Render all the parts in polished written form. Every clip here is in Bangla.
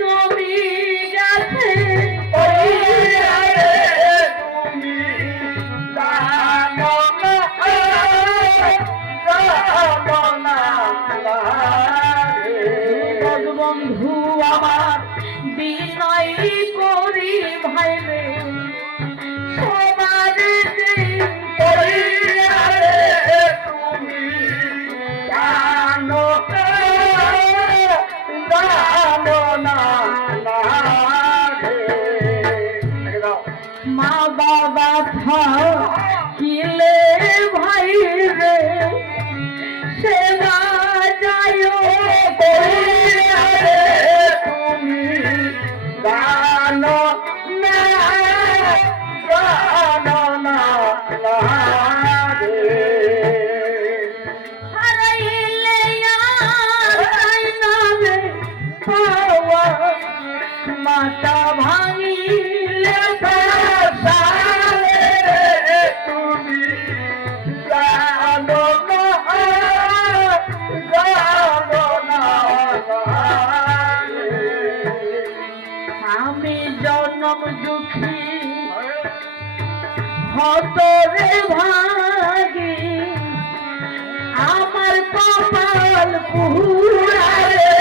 নবী গেছে বন্ধু আমার বিনয় করি ভাই রে সবার মা বাবা থাকিলে ভাই রে সেবা যায় তুমি জানো না হারাইলে মাতা ভাঙিলে তুমি জানো না আমি জনম দুঃখী হতরে ভাগি আমার কপাল পুরারে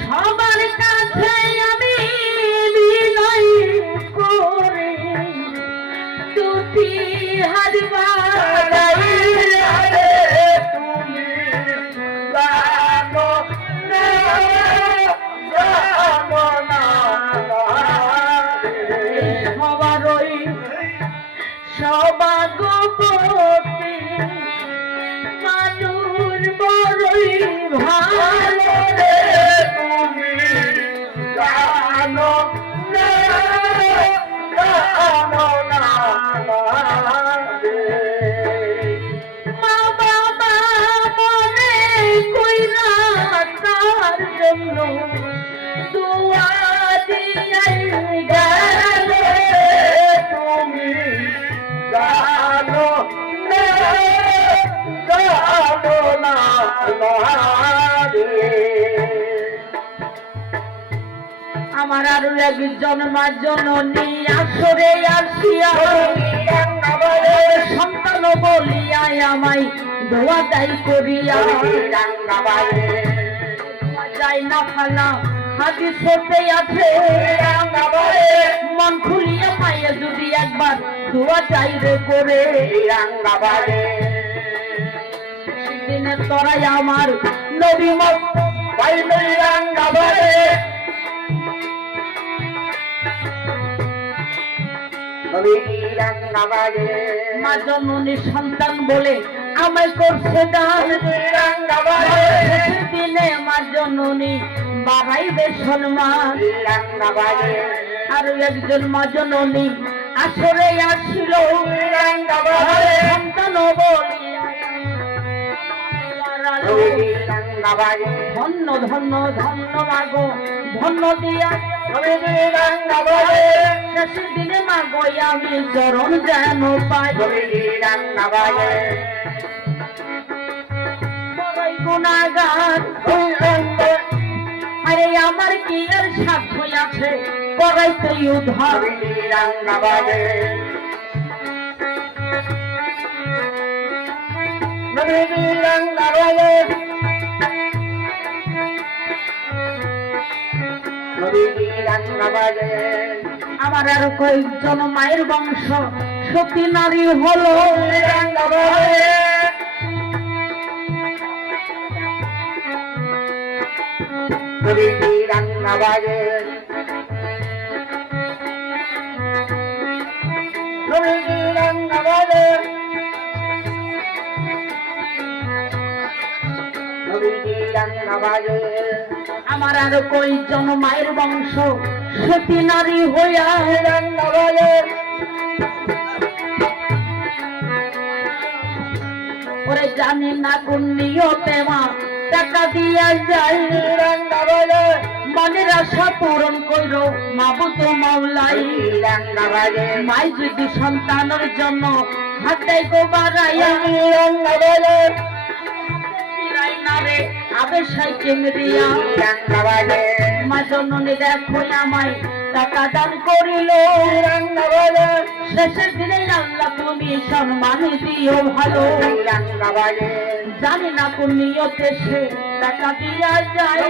সবার কাছে আমি বিনয় করে দুটি হাত বাড়াই তুমি জানো না সবারই সবাগপতি মানুষ বড়ই ভালো রে তুমি জানো না মা বাবা মনে কইরা তার জন্য দোয়া দিয়াই গেল তুমি জানো না আমার আরো একজন মা জননী আসরে আসিয়া সন্তান বলিয়া আমায় ধোয়া দায়ী করিয়া যাই না ফালা হাদিস হতে আছে মন খুলিয়া পাইয়া যদি একবার ধোয়া চাই রে করে সেদিনে তরাই আমার নবী মত পাইলে রাঙ্গাবারে মা জননী সন্তান বলে আমায় করছে দান দিনে মা জননী বাড়াইবে সম্মান আরো একজন মা জননী আসরে আসিল সন্তান ধন্য ধন্য ধন্য মাগো ধন্য দিয়া শেষের দিনে মা গই আমি চরণ যেন পাই গুণাগার আরে আমার কি আর সাধ্য আছে করাইতে উদ্ধার আমার আর কয়েকজন মায়ের বংশ সতী নারী হলো আমার আর কয়েকজন মায়ের বংশ সতী নারী হইয়া ওরে জানি না কোন নিয়তে মা টাকা দিয়া যায় মনের আশা পূরণ কইর মাবুদ মাওলাই মাই যদি সন্তানের জন্য হাতাই গো বাড়াইয়া রে আবে সাইকে দিয়া মা জননী দেখো আমায় টাকা দান করিল শেষের দিনে আল্লাহ তুমি সম্মান দিও ভালো জানি না কোন নিয়তে সে টাকা দিয়া যায়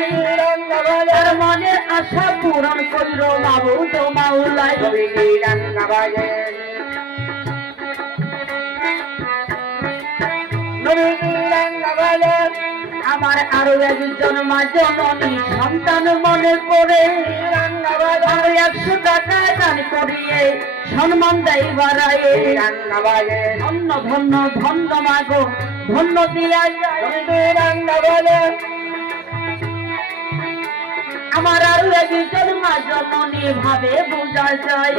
তার মনের আশা পূরণ করিল মাবুদ মাওলাই আমার আরো একজন মা জননী সন্তান মনে করে 100 টাকা দান করিয়ে সম্মান দেয় বাড়ায় ধন্য ধন্য ধন্য মাগো ধন্য দিয়া আমার আরো একজন মা জননী ভাবে বোঝা যায়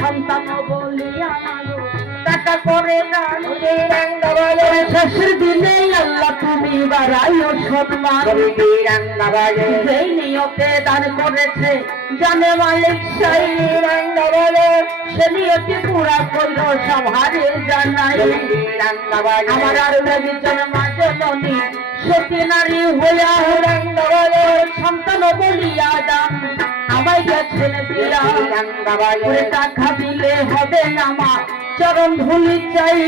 সন্তান বলিয়া টাকা করে শেষের দিনে আল্লাহ তুমি বাড়াইও সম্মান যেই নিয়তে দান করেছে জানে মালিক সাই সে নিয়তি পুরা করল সভারে জানাই আমার আর একজন মা জননী সতী নারী হইয়া সন্তান বলিয়া দান আমায় গেছেন দিয়া টাকা দিলে হবে না মা চরণ ধুলি চাই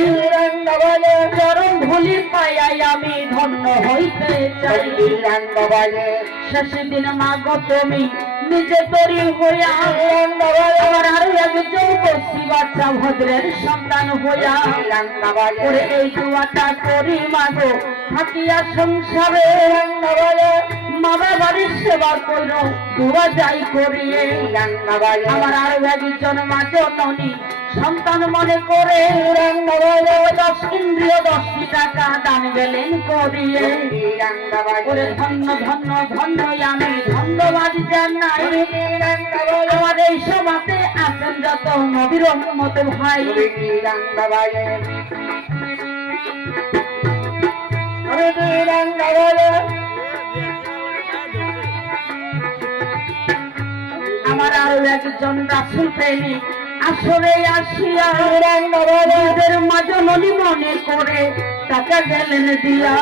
চরণ ধুলি পাইয়াই আমি ধন্য হইতে চাই শেষ দিন মা গো তুমি নিজে তরি হইয়া আমার আরো একজন বসি বাচ্চা ভদ্রের সন্তান হইয়া করে এই দুয়াটা করি মা গো থাকিয়া সংসারে মা বাবার সেবা করল দুয়া যাই করিয়ে আমার আরো একজন মা জননী সন্তান মনে করে 10 ইন্দ্রিয় 10 টাকা দান গেলেন করিয়ে ধন্য ধন্য ধন্য আমি ধন্যবাদ জানাই আমার এই সভাতে আছেন যত নবীর উম্মত ভাই আমার আরো একজন রাসূল প্রেমিক আসরে আসিয়া নিজের মা জননী মনে করে টাকা গেলেন দিয়া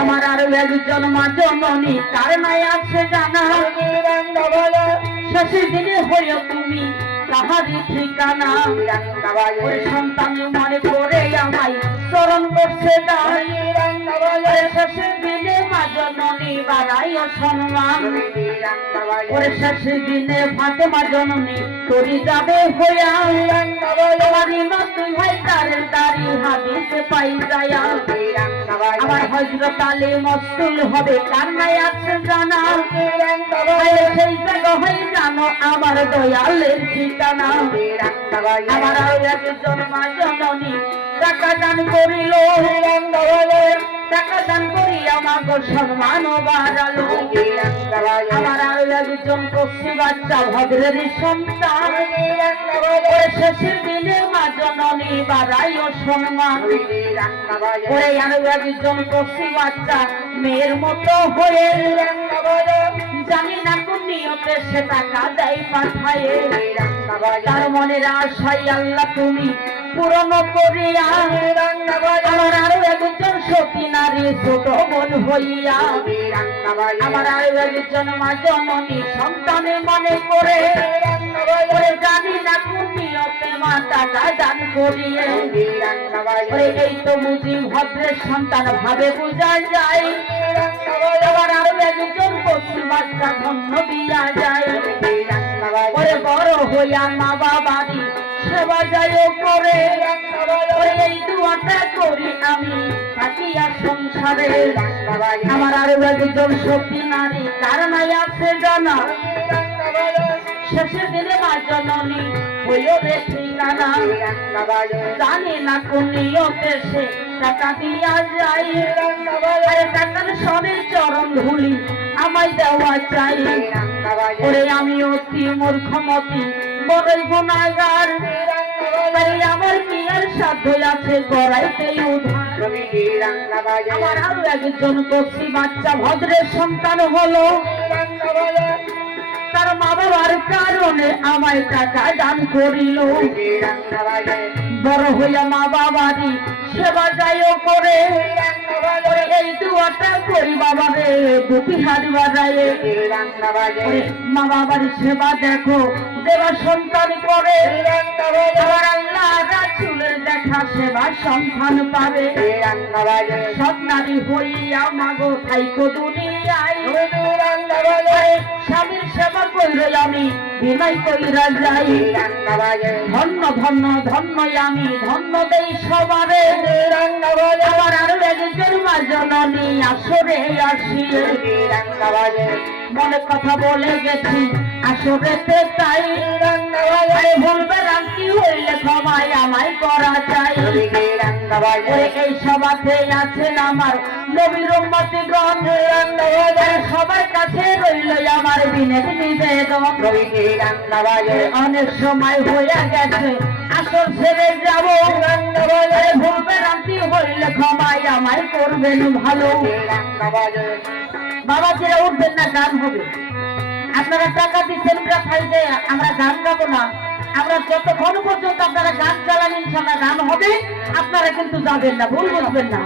আমার আরো একজন মা জননী কার নাই আছে জানা শেষের দিনে হইও তুমি তাহারি ঠিকানা সন্তান মনে করে আমায় চরণ করছে শেষের দিনে মা জননী বাড়াইও সম্মান শেষের দিনে ফাতেমা জননী তরি যাবে হইয়া ভাই তারের দাড়ি হাদিসে পাই যায়া আমার হযরত আলী মসতুল হবে কার নাই আছে জানা সেই জায়গা হয়ে জানো আমার দয়ালের ঠিকানা আমার আরো একজন মা জননী টাকা দান করিল টাকা দান করি আমার সম্মান বাড়ালো আমার আরো একজন কচি বাচ্চা ভদ্রের সন্তান শেষের দিনে মা জননী বাড়াইও সম্মান করে আরো একজন কচি বাচ্চা মেয়ের মতো হয়ে জানি না কোন নিয়তে সে টাকা দেয় পাঠায় তার মনের আশাই আল্লাহ তুমি পূরণ করিয়া আমার আরো একজন সতী নারী ছোট বোন হইয়া আমার আরো একজন মা জননী সন্তানের মনে করে জানি না কোন নিয়তে মা টাকা দান করিয়ে এই তো বুঝি ভদ্রের সন্তান ভাবে বোঝা যায় আমার আরো একজন পশু বাচ্চা ধন্য দিয়া যায় বড় হইয়া মা বাবারি সেবা যায় করে এই দুয়াটা করি আমি থাকিয়া সংসারে আমার আরো একজন সতী নারী কার নাই আছে জানা শেষের দিনে মা জননী হইও রে ঠিকানা জানি না কোন নিয়তে সে টাকা দিয়া যায় টাকার সনের চরণ ধুলি আমায় দেওয়া চাই ওরে আমি অতি মূর্খমতি বড়ই গুনাহগার এবারে আমার কি আর সাধ্য আছে করাইতে উদ্ধার। আমার আরো একজন কচি বাচ্চা ভদ্রের সন্তান হলো, তার মা বাবার কারণে আমায় টাকা দান করিল। বড় হইয়া মা বাবারই সেবা যাইও করে, এই দুয়াটা করি বাবারে দুটি হাত বাজায়ে। মা বাবার সেবা দেখো দেবা সন্তান করে, আমার আল্লাহ রাসূলের দেখা সেবা সন্তান পাবে। সৎ নারী হইয়া মাগো থাইকো দুনিয়ায়, স্বামীর সেবা কইরে আমি বিনয় কইরা যাই। ধন্য ধন্য ধন্য আমি ধন্য দেই সবারে, আমার আরো একজন মা জননী আসরে আসিয়ে। মনে কথা বলে গেছি আসরেতে তাই, ভুলবে রামকি হইলে ক্ষমায় আমায় করা চাই। এই সভাতে আছেন আমার নবীর উম্মতিগণ, সবার কাছে রইল আমার বিনের নিবেদন। অনেক সময় হইয়া গেছে আসর ছেড়ে যাব, ভুলবে রামকি হইলে ক্ষমায় আমায় করবেন ভালো। বাবাজিরা উঠবেন না, গান হবে। আপনারা টাকা দিচ্ছেন খাইতে, আমরা গান গাবো না। আমরা যতক্ষণ পর্যন্ত আপনারা গান চালান ইনশাল্লাহ গান হবে, আপনারা কিন্তু যাবেন না, ভুল বুঝবেন না।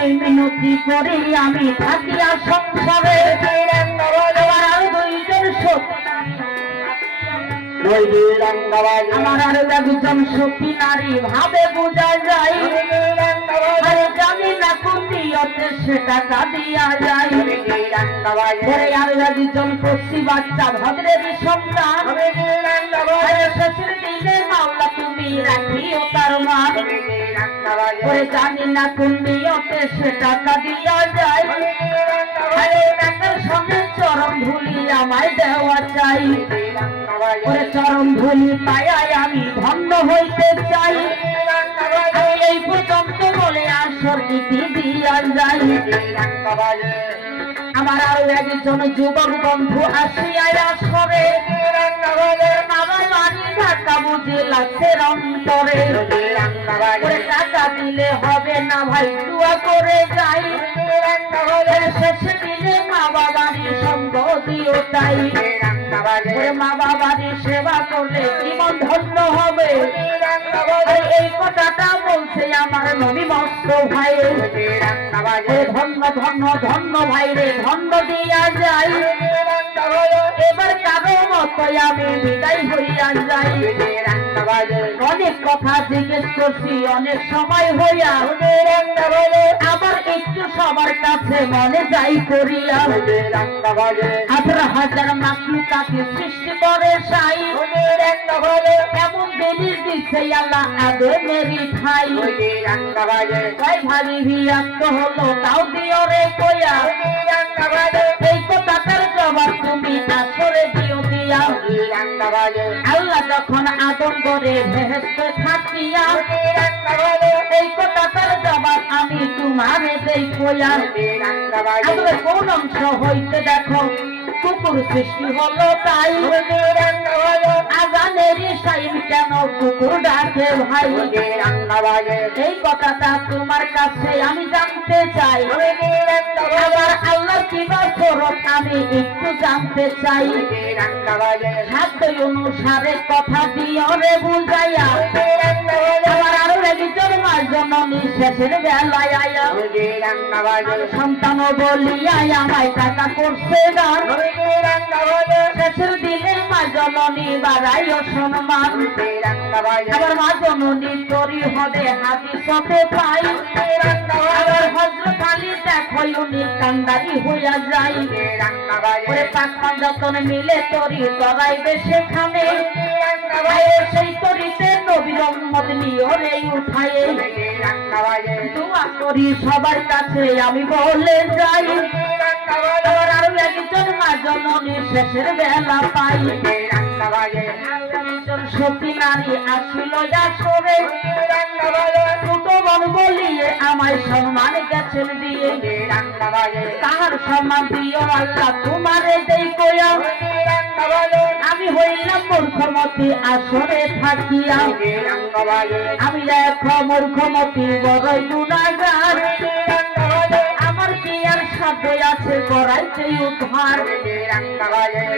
এই মিনতি করি আমি থাকি আর সংসারে, আমার আরো দুইজন আমার আরো একজন সখী নারী ভাবে বোঝা যায়, জানি না কোন দিয়তে সে টাকা দিয়া যায়। আরো একজন কচি বাচ্চা ভদ্রেরই সন্তান, শেষের দিনে মাওলা তুমি রাখিও তার মান। জানি না কোন দিয়তে সে টাকা দিয়া যায়, টাকার সঙ্গে চরম ধুলি আমায় দেওয়া চাই। চরম ধুলি পায়ায় আমি ধন্য হইতে চাই, এই পর্যন্ত বলে আসর নীতি দিয়া যাই। আমার আরো একজন যুবক বন্ধু আসিয়ায় আসরে, বাবা বাড়ি টাকা বুঝে লাগছে অন্তরে। টাকা দিলে হবে না ভাই দোয়া করে যাই, শেষে দিলে মা বাবারই সঙ্গ দিও তাই। মা বাবারই সেবা করলে জীবন ধন্য হবে, এই কথাটা বলছে আমার নবী মস্ত ভাই। ধন্য ধন্য ধন্য ভাই রে ধন্য দিয়া যাই, এবার কারো মতো আমি বিদায় হইয়া যাই। অনেক কথা জিজ্ঞেস করছি অনেক সময় হইয়া, আবার একটু সবার কাছে মনে যাই করিয়া। 18,000 মাখলুকাকে সৃষ্টি করে সাই, এমন জিনিস দিচ্ছে আল্লাহ আদমেরই খাই। তাই ভারী বিরক্ত হলো তাও দিও রে কইয়া, এই কথাটার জবাব তুমি আসরে দিও দিয়া। আল্লাহ যখন আদম করে ভেহেশতে থাকিয়া, এই কথাটার জবাব আমি তোমারে দেই কইয়া। আসলে কোন অংশ হইতে দেখো কুকুর সৃষ্টি হলো তাই, আজানের সাইন কেন কুকুর ডাকে ভাই। এই কথাটা তোমার কাছে আমি জানতে চাই, আমার আল্লাহ কিবা ফরক আমি একটু জানতে চাই। সাধ্য অনুসারে কথা দিও রে বুঝাইয়া, আমার আরো একজন মার জননী শেষের বেলায় আয়া। সন্তান বলিয়া আমায় টাকা করছে গান, শেষের দিনে মা জননী বাড়াইও সম্মান। আবার মা জননী তরি হবে হাদিসতে পাই, আবার হযরত আলী দেখো উনি কান্দারি হইয়া যায়। পাঁচমান যতন মিলে তরি চড়াইবে সেখানে, সেই তরিতে নবীর উম্মত নিয়ে রে উঠায়ে। দোয়া করি সবার কাছে আমি বলে যাই, আবার আরো একজন মা জননী শেষের বেলা পাই। সতী নারী আসিল আসরে, ছোট বোন বলিয়ে আমায় সম্মান গেছেন দিয়ে। তাহার সম্মান দিও আল্লাহ তোমারে দেই কয়া, আমি হইলাম মূর্খ মূর্খমতি আসরে থাকিয়া আমি দেখো মূর্খমতি বড়ই গুণাগার আমার কি আর সাধ্য আছে করাইতে উদ্ধার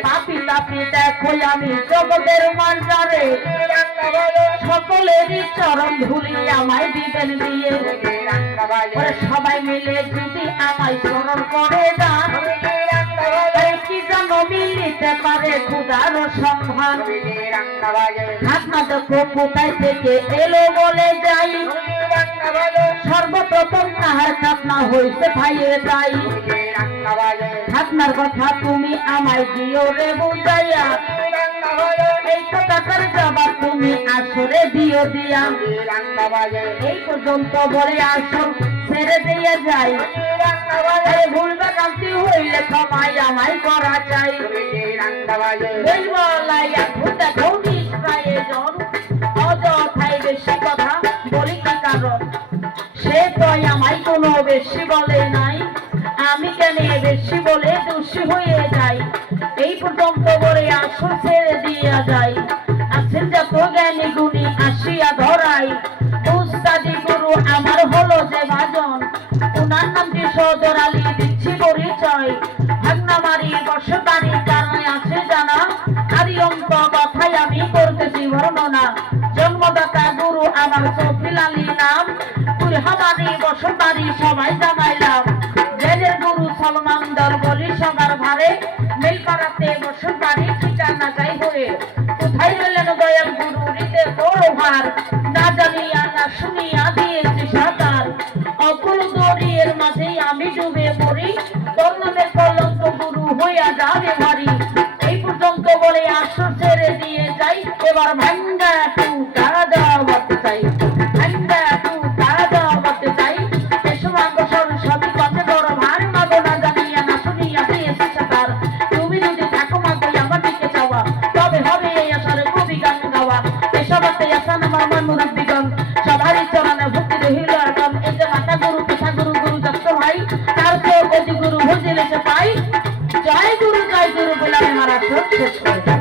পাপি তাপি দেখো আমি জগতের মাঝারে সকলেরই চরণ ধুলি আমায় দিবেন দিয়ে সবাই মিলে যদি আমায় স্মরণ করে যান কি যেন মিলিতে পারে ক্ষুধার সন্ধান খাতনা দেখো কোথায় থেকে এলো বলে যাই সর্বপ্রথম তাহার খাতনা হইছে ভাইয়ে যাই খাতনার কথা তুমি আমায় দিও রে বুঝাইয়া এই কথাটার জবাব তুমি আসরে দিও দিয়া এই পর্যন্ত বলে আসর ছেড়ে দিয়ে যাই ভুল বাকান্তি হইলে ক্ষমাই আমায় করা চাই অযথাই বেশি কথা বলি কি কারণ সে তো আমায় কোনো বেশি বলে নাই আমি কেন বেশি বলে দোষী হয়ে যাই এই পর্যন্ত বলে আসর ছেড়ে দিয়ে যাই আছেন যত জ্ঞানী গুণী আসিয়া ধরাই উস্তাদি গুরু আমার হলো যে ভাজন ওনার নামটি সদর আলী দিচ্ছি পরিচয় ভাগনামারি বর্ষবাড়ি কারণে আছে জানা আরি অন্ত কথাই আমি করতেছি বর্ণনা জন্মদাতা গুরু আমার সফিল আলী নাম তুই হামারি বর্ষবাড়ি সবাই জানাইলাম জেলের গুরু সলমান দল বলি সবার ভারে মিলপাড়াতে বর্ষবাড়ি ঠিকানা যাই হয়ে কোথায় রইলেন দয়াল গুরু হৃদে বড় ভার না জানিয়া না শুনিয়া দিয়েছি সাঁতার অকুল দরিয়ের মাঝে আমি ডুবে পড়ি বর্ণনের কলঙ্ক গুরু হইয়া যাবে ভারী এই পর্যন্ত বলে আসর ছেড়ে দিয়ে যাই এবার ভাঙ্গা টু তারা দেওয়া বলতে চাই ভাঙ্গা টু তারা দেওয়া বলতে চাই এসব আগসর সবই কথা বড় ভার মাগো না জানিয়া না শুনিয়া দিয়েছি সাঁতার তুমি যদি থাকো মাগো আমার দিকে চাওয়া তবে হবে এই আসার কবি গান গাওয়া এসবাতে আসান আমার মন মুরব্বিগণ সবারই চরণে ভক্তি রহিল এখন এই যে মাতা গুরু পিতা গুরু গুরু দত্ত ভাই তার চেয়ে গতি গুরু বুঝিলে সে পাই জয় গুরু বলে আমি আমার আসর শেষ করে